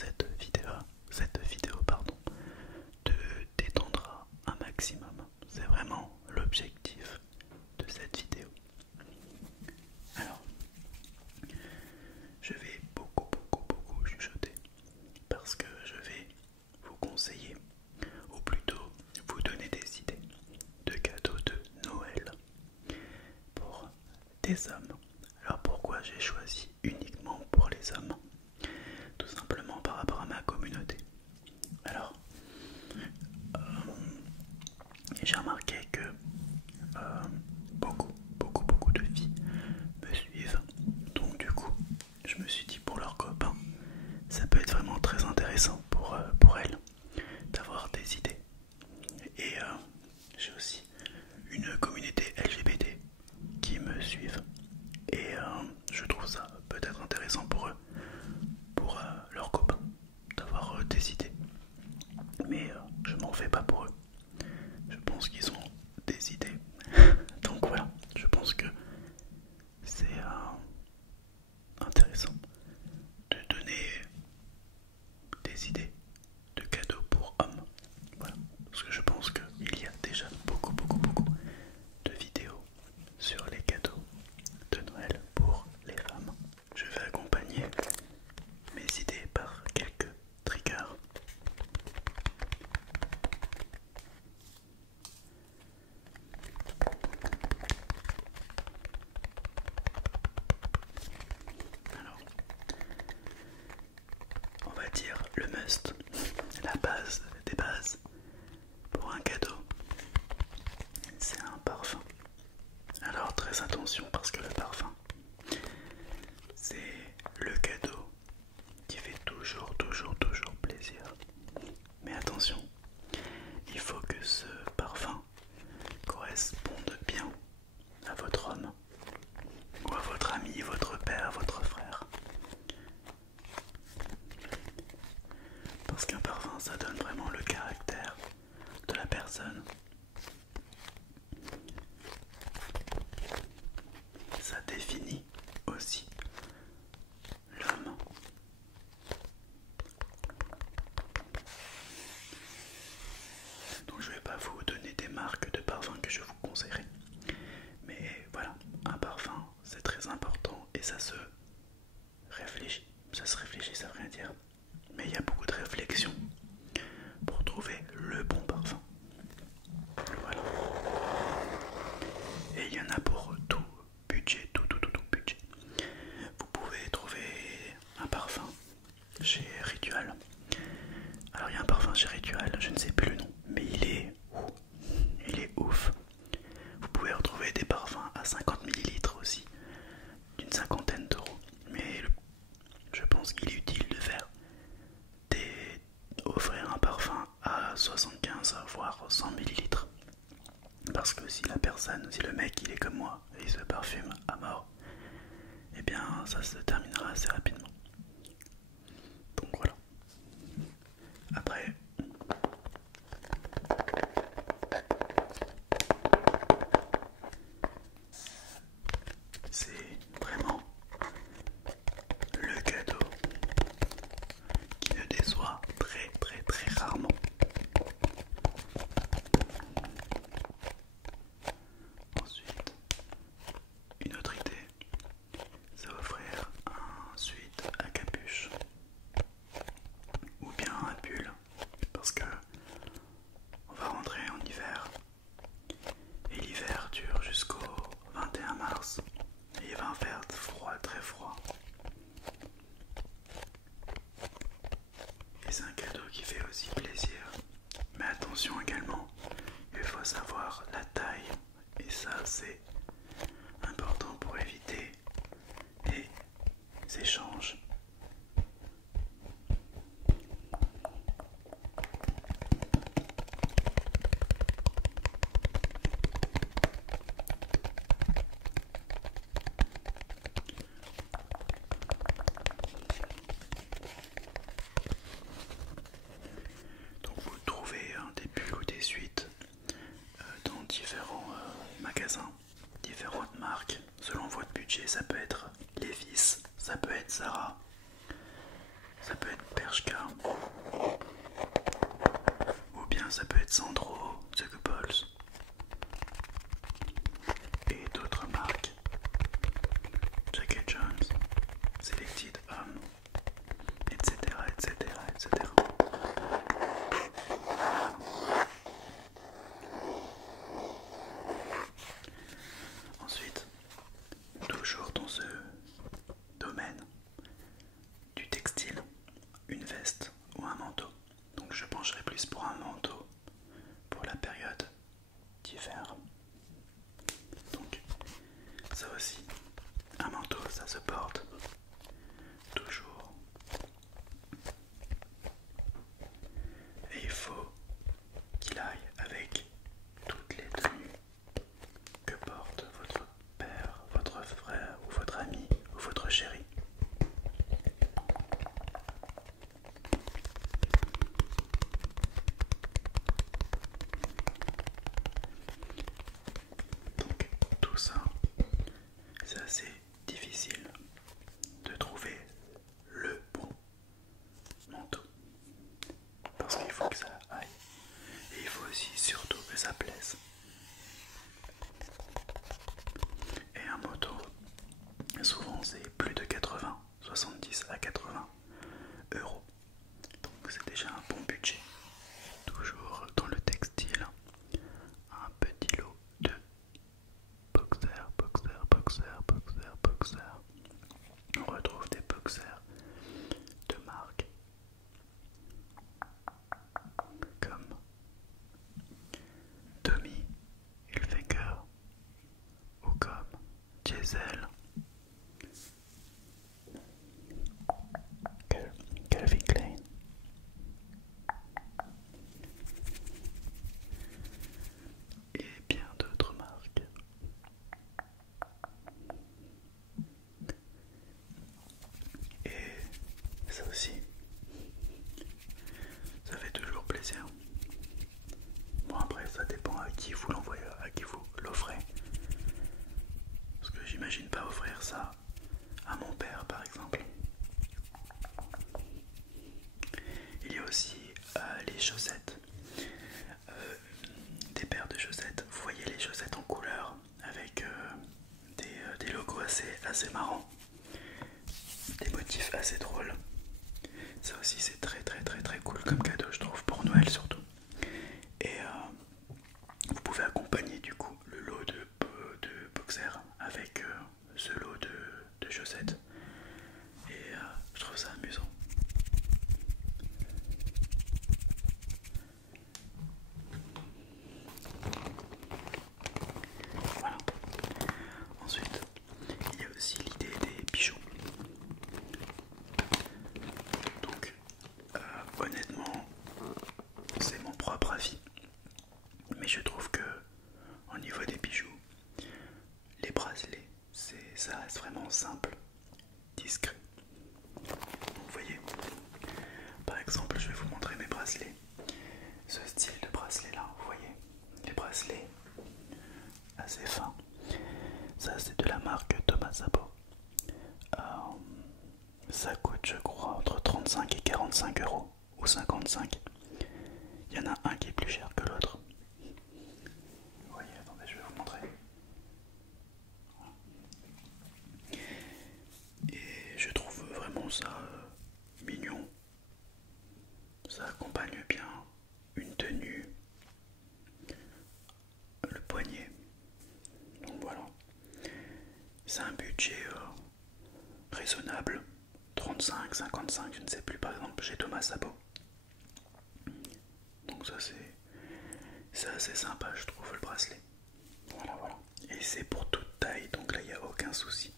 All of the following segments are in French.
cette vidéo te détendra un maximum. C'est vraiment l'objectif de cette vidéo. Alors, je vais beaucoup chuchoter parce que je vais vous conseiller, ou plutôt vous donner des idées de cadeaux de Noël pour des hommes. Alors pourquoi j'ai choisi uniquement pour les hommes? Tout simplement par rapport à ma communauté. Alors, j'ai remarqué que beaucoup de filles me suivent. Donc du coup, je me suis dit pour leurs copains, ça peut être vraiment très intéressant pour elles d'avoir des idées. Et j'ai aussi une communauté LGBT qui me suivent. Et je trouve ça peut-être intéressant pour eux, pour leurs copains, d'avoir des idées. Mais je m'en fais pas pour eux. Je pense qu'ils ont des idées. Donc voilà, je pense que c'est intéressant de donner des idées de cadeaux pour hommes. Voilà, parce que je pense qu'il y a déjà beaucoup de vidéos sur les cadeaux de Noël pour les femmes. Je vais accompagner mes idées par quelques triggers. Alors, on va dire le must, la base des bases pour un cadeau, c'est un parfum. Alors très attention parce que le parfum, c'est le cadeau qui fait toujours plaisir. Mais attention, il faut que ce parfum corresponde bien à votre homme ou à votre ami, votre père, votre frère. Parce qu'un parfum, ça donne vraiment le caractère de la personne. Ça définit aussi l'homme. Donc je vais pas vous donner des marques de parfums que je vous conseillerais. Mais voilà, un parfum c'est très important et ça se réfléchit. Ça veut rien dire. Mais il y a beaucoup de réflexion pour trouver le bon parfum. Voilà. Et il y en a pour tout budget, tout budget. Vous pouvez trouver un parfum chez Ritual. Alors il y a un parfum chez Ritual, je ne sais plus le nom, mais il est ouf. Vous pouvez retrouver des parfums à 50 ml aussi, d'une cinquantaine d'euros. Mais je pense qu'il est utile de faire offrir un parfum à 75 voire 100 ml. Parce que si le mec il est comme moi et il se parfume à mort, eh bien ça se terminera assez rapidement. Donc voilà. Après, c'est vraiment le cadeau qui ne déçoit très rarement. Ensuite, une autre idée, c'est offrir un sweat à capuche ou bien un pull, parce que on va rentrer en hiver et l'hiver dure jusqu'au 21 mars et il va faire froid, très froid. Et c'est un cadeau qui fait aussi plaisir. Mais attention également, il faut savoir la taille. Et ça c'est important pour éviter les échanges. Donc vous trouvez des pulls ou des suites dans différents magasins, différentes marques. Selon votre budget, ça peut être Levi's, ça peut être Zara, ça peut être Bershka, ou bien ça peut être Sandro, Hugo Boss et d'autres marques, Jackie Jones, Selected Homme, etc. etc. etc. Ensuite, toujours dans ce domaine du textile, une veste ou un manteau. Donc je pencherai plus pour un manteau pour la période d'hiver. Donc ça aussi, un manteau ça se porte toujours. Et il faut qu'il aille avec toutes les tenues que porte votre père, votre frère ou votre ami ou votre chéri. Donc tout ça, c'est assez difficile de trouver le bon manteau. Parce qu'il faut que ça aille. Et il faut aussi surtout que ça plaise. Et un manteau, souvent c'est plus de 80, 70 à 80 euros. Donc c'est déjà un bon budget. Toujours dans le textile, un petit lot de boxers, boxers, boxers, boxers, boxers. On retrouve des boxers de marque comme Tommy Hilfiger ou comme Diesel, Calvin Klein et bien d'autres marques. Et ça aussi, ça fait toujours plaisir. Bon après ça dépend à qui vous l'envoyez, à qui vous l'offrez. Parce que j'imagine pas offrir ça à mon père par exemple. Il y a aussi les chaussettes. Des paires de chaussettes. Vous voyez les chaussettes en couleur avec des logos assez marrants. Des motifs assez drôles. Ça aussi c'est très très très très cool comme cadeau je trouve pour Noël surtout. Et vous pouvez accompagner du coup le lot de boxers avec ce lot de chaussettes. Et je trouve ça amusant. Voilà. Ensuite, il y a aussi l'idée des bijoux. Donc, honnêtement, c'est mon propre avis. Mais je trouve que, au niveau des bijoux, les bracelets, ça reste vraiment simple, discret. Vous voyez, par exemple, je vais vous montrer mes bracelets. Ce style de bracelet là, vous voyez, les bracelets assez fins. Ça c'est de la marque Thomas Sabo. Ça coûte je crois entre 35 et 45 euros ou 55. Il y en a un qui est plus cher que l'autre. Vous voyez, attendez, je vais vous montrer. Et je trouve vraiment ça mignon. Ça accompagne bien une tenue, le poignet. Donc voilà. C'est un budget raisonnable. 35, 55, je ne sais plus, par exemple chez Thomas Sabo. Donc ça c'est assez sympa je trouve le bracelet. Voilà voilà. Et c'est pour toute taille, donc là il n'y a aucun souci.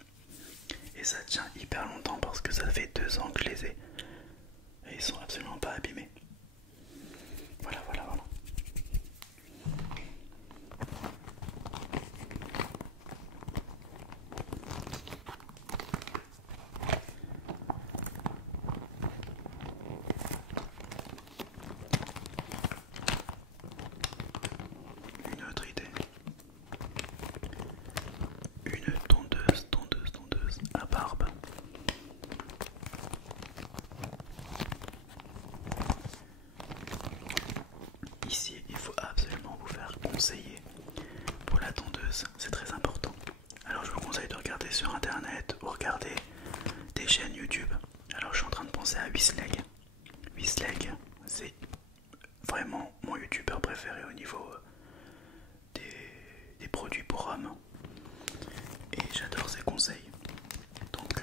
Et ça tient hyper longtemps parce que ça fait 2 ans que je les ai. Et ils sont absolument pas abîmés. Voilà voilà voilà. Une autre idée. Une tondeuse à barbe. Wisleg. Wisleg, c'est vraiment mon youtubeur préféré au niveau des produits pour hommes. Et j'adore ses conseils. Donc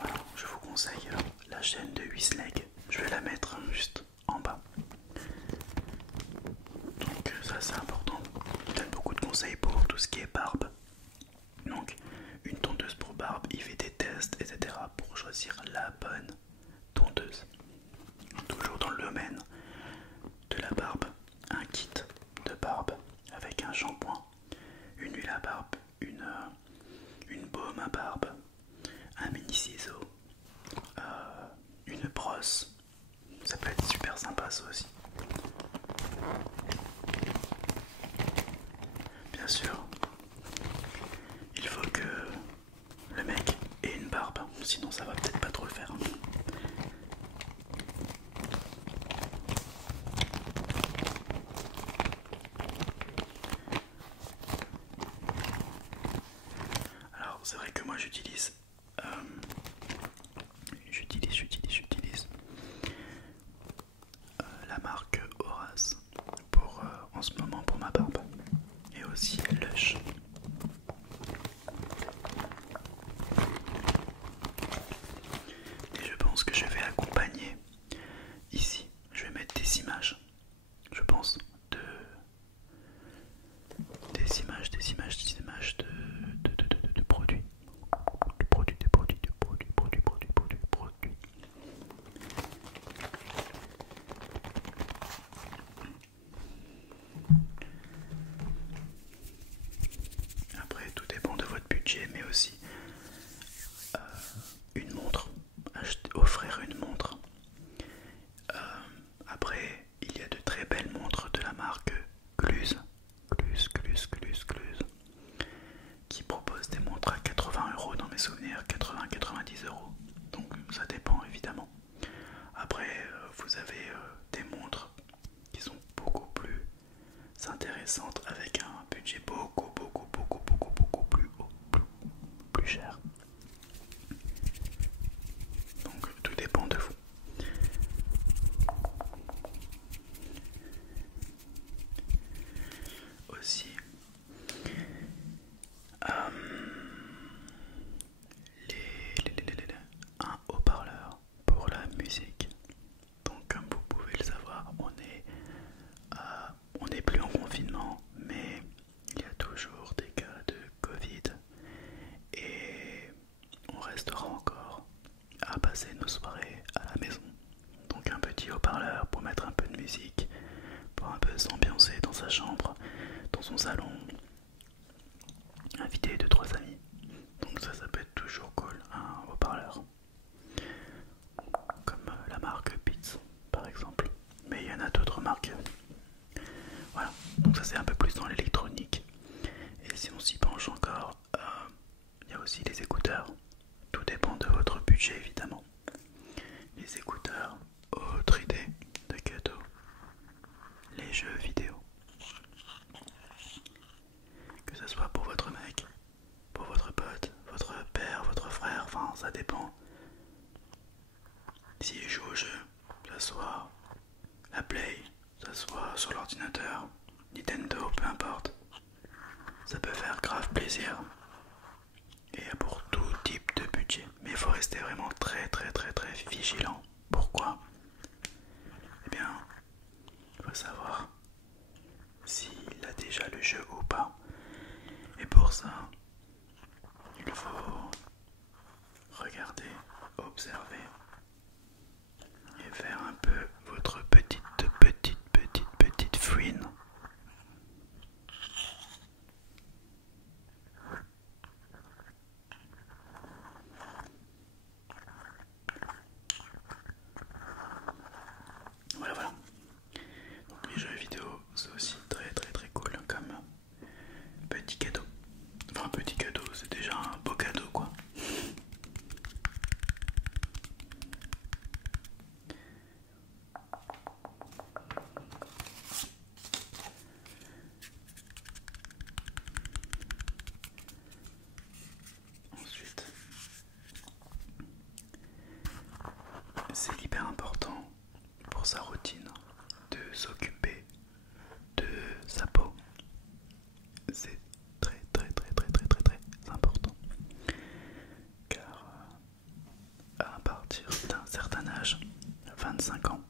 voilà, je vous conseille la chaîne de Wisleg. Je vais la mettre juste en bas. Donc ça c'est important. Il donne beaucoup de conseils pour tout ce qui est barbe. Donc une tondeuse pour barbe, il fait des tests, etc. pour choisir la bonne tondeuse. Toujours dans le domaine de la barbe, un kit de barbe avec un shampoing, une huile à barbe, une baume à barbe, un mini ciseau, une brosse. Ça peut être super sympa ça aussi. Bien sûr, il faut que le mec ait une barbe, sinon ça va peut-être pas trop le faire. Alors c'est vrai que moi j'utilise la marque Horace pour en ce moment pour ma barbe et aussi Lush. Et je pense que je vais accompagner ici, je vais mettre des images, je pense, des images de produits. De produits. Après, tout dépend de votre budget, mais aussi une montre, offrir une montre. Après, il y a de très belles montres de la marque Cluse, qui propose des montres à 80 € dans mes souvenirs, 80-90 €. Donc ça dépend évidemment. Après, vous avez des montres qui sont beaucoup plus intéressantes avec un budget beaucoup plus haut, plus cher. Donc tout dépend de vous. Aussi, un haut-parleur pour la musique. Donc comme vous pouvez le savoir, on n'est plus en confinement, mais il y a toujours des cas de Covid et on restera encore à passer nos soirées à la maison. Donc un petit haut-parleur pour mettre un peu de musique, pour un peu s'ambiancer dans sa chambre, dans son salon, inviter 2-3 amis. Donc ça peut être toujours cool, un haut-parleur. Comme la marque Beats par exemple. Mais il y en a d'autres marques. Voilà, donc ça c'est un peu plus dans l'électronique. Et si on s'y penche encore, il y a aussi les écouteurs. Tout dépend de votre budget évidemment. Les écouteurs, autre idée de cadeau. Les jeux vidéo. Que ce soit pour votre mec, pour c'est hyper important pour sa routine de s'occuper de sa peau. C'est très très très très très très très important. Car à partir d'un certain âge, 25 ans,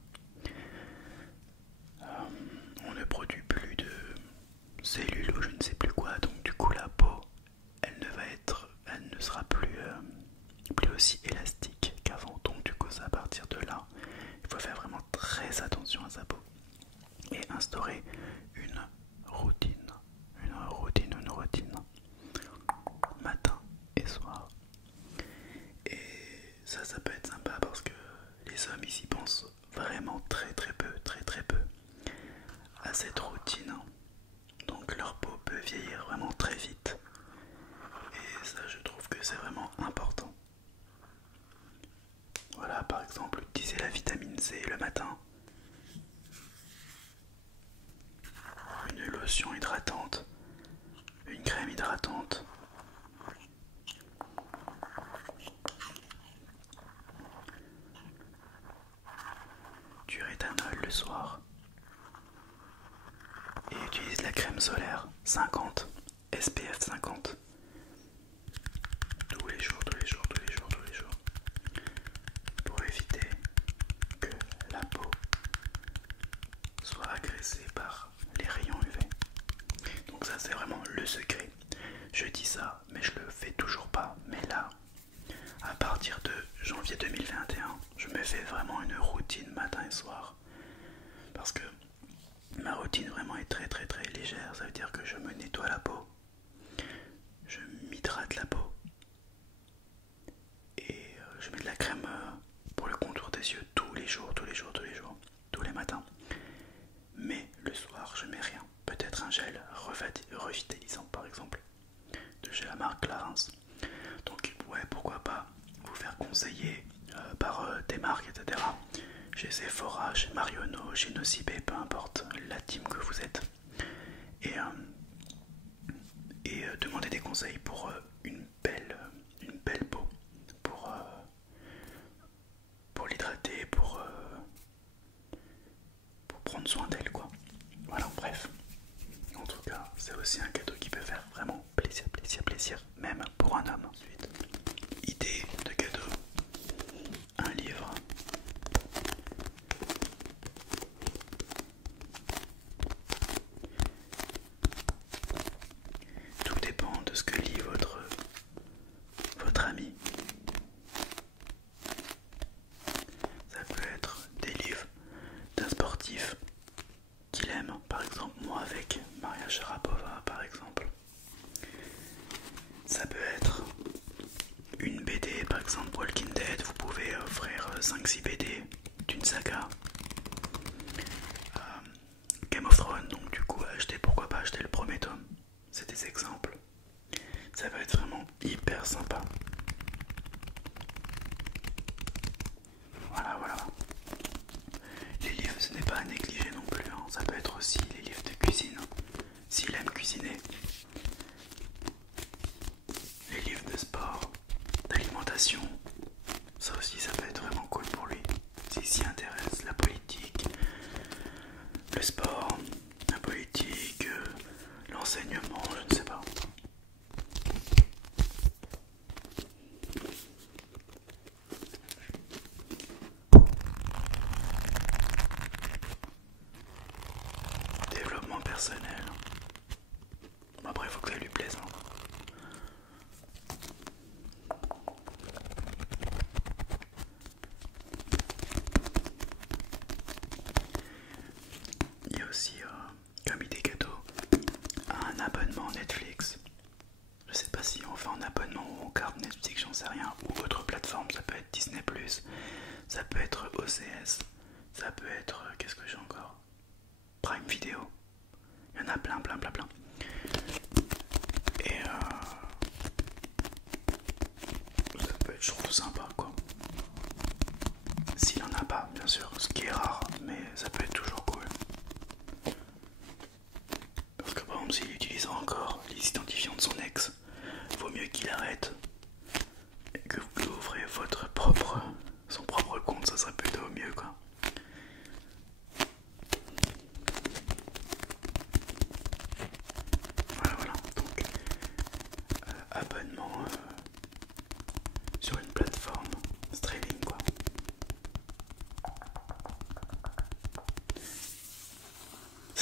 on ne produit plus de cellules ou je ne sais plus quoi, donc du coup la peau, elle ne sera plus aussi élastique qu'avant. Donc du coup, c'est à partir de là, il faut faire vraiment très attention à sa peau et instaurer une routine, matin et soir. Et ça peut être sympa parce que les hommes ici pensent vraiment très peu à cette routine. Donc leur peau peut vieillir vraiment très vite. Et ça, je trouve que c'est vraiment important. Voilà, par exemple, utiliser la vitamine C le matin. Une lotion hydratante. Une crème hydratante. Du rétinol le soir. Et utilise la crème solaire 50, SPF 50. Tous les jours. Pour éviter que la peau soit agressée par les rayons UV. Donc ça, c'est vraiment le secret. Je dis ça, mais je le fais toujours pas. Mais là, à partir de janvier 2021, je me fais vraiment une routine matin et soir. Parce que ma routine vraiment est très légère. Ça veut dire que je me nettoie la peau. Je m'hydrate la peau. Et je mets de la crème pour le contour des yeux tous les jours, tous les matins. Mais le soir, je mets rien. Peut-être un gel revitalisant par exemple, de chez la marque Clarins. Donc ouais, pourquoi pas vous faire conseiller par des marques, etc. Chez Sephora, chez Marionneau, chez Nocibé, peu importe la team que vous êtes. Et demander des conseils pour une belle peau, pour l'hydrater, pour prendre soin d'elle, quoi. Voilà, bref. En tout cas, c'est aussi un cadeau qui peut faire vraiment plaisir, même pour un homme. Ensuite, idée de cadeau, un livre. Tout dépend de ce que lit votre ami. Ça peut être des livres d'un sportif qu'il aime, par exemple moi avec Maria Sharapova par exemple. Ça peut être une BD, par exemple Walking Dead, vous pouvez offrir 5-6 BD d'une saga. Game of Thrones, donc du coup pourquoi pas acheter le premier tome. C'est des exemples. Ça va être vraiment hyper sympa. Voilà. Les livres, ce n'est pas à négliger non plus, hein. Ça peut être aussi les livres de cuisine, s'il aime cuisiner. Les livres de sport, d'alimentation, ça aussi ça peut être vraiment cool pour lui. S'il s'y intéresse, la politique, le sport, la politique, l'enseignement, je ne sais pas. Développement personnel. Après, il faut que ça lui plaise, hein. Il y a aussi, comme idée cadeau, un abonnement Netflix. Je sais pas si on fait un abonnement ou en carte Netflix, j'en sais rien, ou autre plateforme. Ça peut être Disney+, ça peut être OCS, ça peut être, qu'est-ce que j'ai encore, Prime Video. Il y en a plein. Et ça peut être, je trouve, sympa, quoi. S'il en a pas, bien sûr, ce qui est rare, mais ça peut être toujours cool. Parce que par exemple, s'il utilise encore les identifiants de son ex, vaut mieux qu'il arrête et que vous ouvrez son propre compte, ça serait plus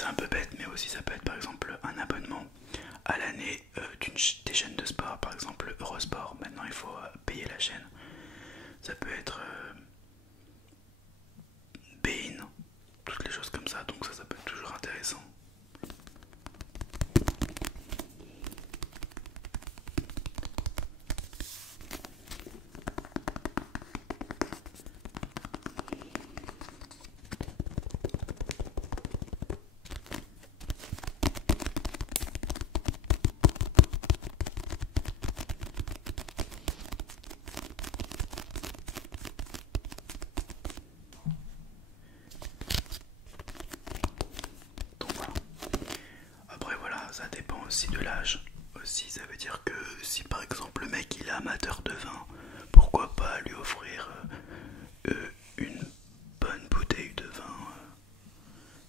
c'est un peu bête, mais aussi ça peut être par exemple un abonnement à l'année des chaînes de sport, par exemple Eurosport. Maintenant il faut payer la chaîne. Ça peut être Bein, toutes les choses comme ça, donc ça peut être toujours intéressant. Donc voilà. Après voilà, ça dépend aussi de l'âge. Aussi, ça veut dire que si par exemple le mec il est amateur de vin, pourquoi pas lui offrir une bonne bouteille de vin.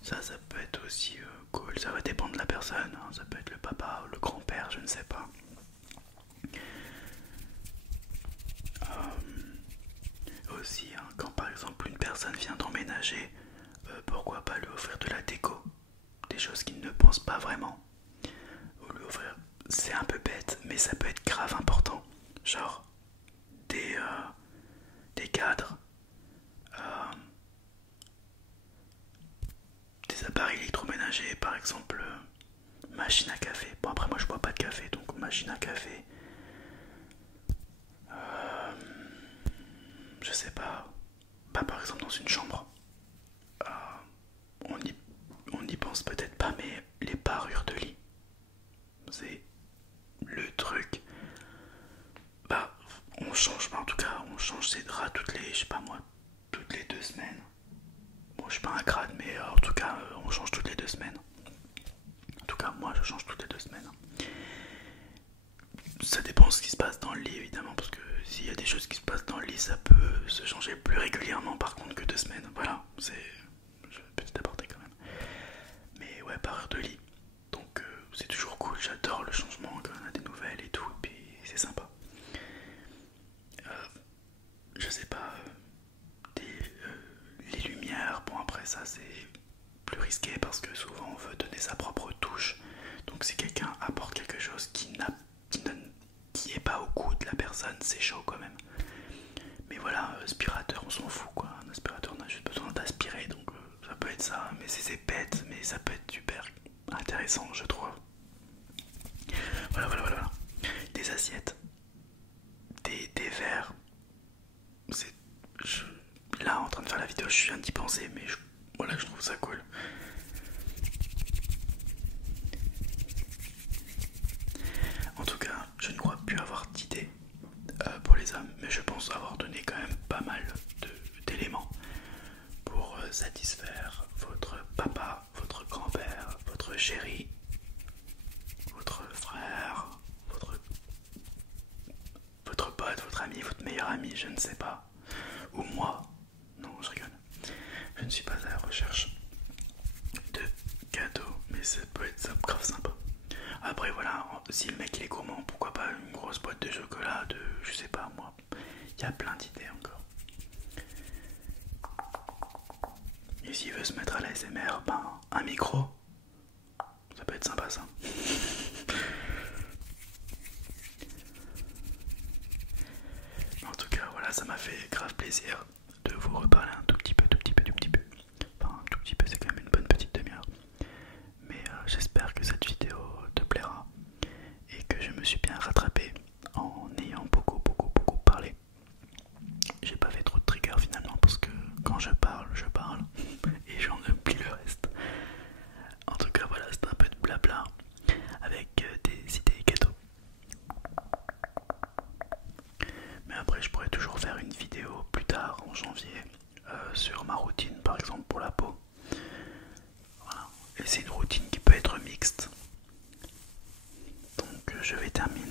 Ça peut être aussi cool. Ça va dépendre de la personne, hein. Ça peut être le papa ou le grand-père, je ne sais pas. Aussi, hein, quand par exemple une personne vient d'emménager, pourquoi pas lui offrir de la déco, des choses qu'il ne pense pas vraiment. Ou lui offrir, c'est un peu bête, mais ça peut être grave important. Genre des cadres, des appareils électroménagers, par exemple machine à café. Bon après moi je bois pas de café, donc machine à café. Je sais pas. Bah par exemple dans une chambre. On n'y pense peut-être pas, mais les parures de lit, c'est le truc. Bah on change, en tout cas on change ses draps toutes les, je sais pas moi, toutes les 2 semaines. Bon je suis pas un crâne, mais en tout cas on change toutes les 2 semaines. En tout cas moi je change toutes les 2 semaines. Ça dépend de ce qui se passe dans le lit évidemment, parce que s'il y a des choses qui se passent dans le lit, ça peut se changer plus régulièrement par contre que 2 semaines. Voilà, c'est petit aparté quand même. Mais ouais, par heure de lit. Donc c'est toujours cool, j'adore le changement quand on a des nouvelles et tout, et puis c'est sympa. Je sais pas, les lumières, bon après ça c'est plus risqué parce que souvent on veut donner sa propre touche. Donc si quelqu'un apporte quelque chose qui est pas au goût de la personne, c'est chaud quand même. Mais voilà, aspirateur on s'en fout quoi. Un aspirateur on a juste besoin d'aspirer, donc ça peut être ça. Mais c'est bête, mais ça peut être super intéressant je trouve. Voilà. Des assiettes, des verres. Là en train de faire la vidéo je viens d'y penser, mais voilà, je trouve ça cool. En tout cas, je ne crois plus avoir d'idées pour les hommes, mais je pense avoir donné quand même pas mal d'éléments pour satisfaire votre papa, votre grand-père, votre chéri, votre frère, votre pote, votre ami, votre meilleur ami, je ne sais pas. Ou moi. Non, je rigole. Je ne suis pas à la recherche de cadeaux, mais ça peut être grave sympa. Après voilà, si le mec il est gourmand, pourquoi pas une grosse boîte de chocolat, de je sais pas moi. Il y a plein d'idées encore. Et s'il veut se mettre à l'ASMR, ben un micro, ça peut être sympa ça. En tout cas voilà, ça m'a fait grave plaisir de vous reparler un tout petit peu. Enfin un tout petit peu, c'est quand même une bonne petite demi-heure. Mais j'espère que cette vidéo te plaira et que je me suis bien rattrapé en ayant beaucoup parlé. J'ai pas fait trop de triggers finalement parce que quand je parle et j'en oublie le reste. En tout cas voilà, c'était un peu de blabla avec des idées cadeaux. Mais après je pourrais toujours faire une vidéo plus tard en janvier sur ma routine par exemple pour la peau. Voilà. Et c'est une routine qui peut être mixte. Donc je vais terminer